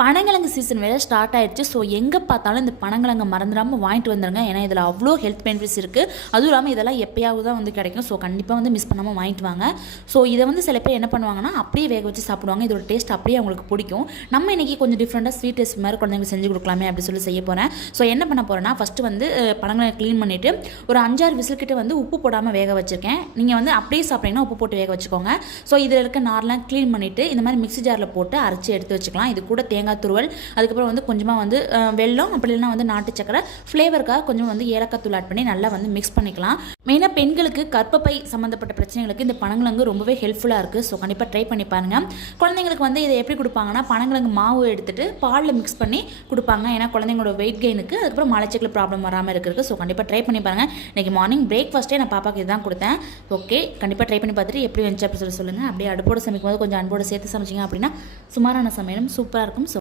பனங்கிழங்கு season வேறு start ஆயிடுச்சு. So எங்கே பார்த்தாலும் இந்த பனங்கிழங்கு மறந்துடாமல் வாங்கிட்டு வந்துடுங்க. ஏன்னா இதில் அவ்வளோ ஹெல்த் பெனிஃபிட்ஸ் இருக்குது. அதுவும் இல்லாமல் இதெல்லாம் எப்பயாவது தான் வந்து கிடைக்கும். ஸோ கண்டிப்பாக வந்து மிஸ் பண்ணாமல் வாங்கிட்டு வாங்க. ஸோ இதை வந்து சில பேர் என்ன பண்ணுவாங்கன்னா அப்படியே வேக வச்சு சாப்பிடுவாங்க. இதோட டேஸ்ட் அப்படியே அவங்களுக்கு பிடிக்கும். நம்ம இன்றைக்கி கொஞ்சம் டிஃப்ரெண்ட்டாக ஸ்வீட் டேஸ்ட் மாதிரி குழந்தைங்களுக்கு செஞ்சு கொடுக்கலாமே அப்படி சொல்லி செய்ய போகிறேன். ஸோ என்ன பண்ண போகிறேன்னா ஃபஸ்ட்டு வந்து பனங்கிழங்கு க்ளீன் பண்ணிவிட்டு ஒரு 5-6 விசில் கிட்ட வந்து உப்பு போடாமல் வேக வச்சுருக்கேன். நீங்கள் வந்து அப்படியே சாப்பிட்டீங்கன்னா உப்பு போட்டு வேக வச்சுக்கோங்க. ஸோ இதில் இருக்க நார்லாம் க்ளீன் பண்ணிவிட்டு இந்த மாதிரி மிக்ஸி ஜாரில் போட்டு அரைச்சி எடுத்து வச்சுக்கலாம். இது கூட தேங்காய் துருவல், அதுக்கப்புறம் வந்து கொஞ்சமாக வந்து வெல்லம், அப்படி இல்லைனா வந்து நாட்டு சக்கரை, ஃப்ளேவருக்காக கொஞ்சம் வந்து ஏலக்காய் தூள் ஆட் பண்ணி நல்லா வந்து மிக்ஸ் பண்ணிக்கலாம். மெயினாக பெண்களுக்கு கர்ப்பப்பை சம்மந்தப்பட்ட பிரச்சனைகளுக்கு இந்த பனங்கிழங்கு ரொம்பவே ஹெல்ப்ஃபுல்லாக இருக்குது. ஸோ கண்டிப்பாக ட்ரை பண்ணி பாருங்கள். குழந்தைங்களுக்கு வந்து இதை எப்படி கொடுப்பாங்கன்னா பனங்கிழங்கு மாவு எடுத்துகிட்டு பாலில் மிக்ஸ் பண்ணி கொடுப்பாங்க. ஏன்னா குழந்தைங்களோட வெயிட் கெயினுக்கு, அதுக்கப்புறம் மலச்சிக்கல் ப்ராப்ளம் வராமல் இருக்கிறதுக்கு. ஸோ கண்டிப்பாக ட்ரை பண்ணி பாருங்கள். இன்றைக்கி மார்னிங் பிரேக்ஃபாஸ்ட்டே நான் பாப்பாக்கு இதுதான் கொடுத்தேன். ஓகே, கண்டிப்பாக ட்ரை பண்ணி பார்த்துட்டு எப்படி வந்துச்சு அப்படி சொல்லுங்கள். அப்படியே அடுப்போடு சமைக்கும் போது கொஞ்சம் அன்போடு சேர்த்து சமைச்சிங்க அப்படின்னா சுமாரான சமையலும் சூப்பராக இருக்கும். ஸோ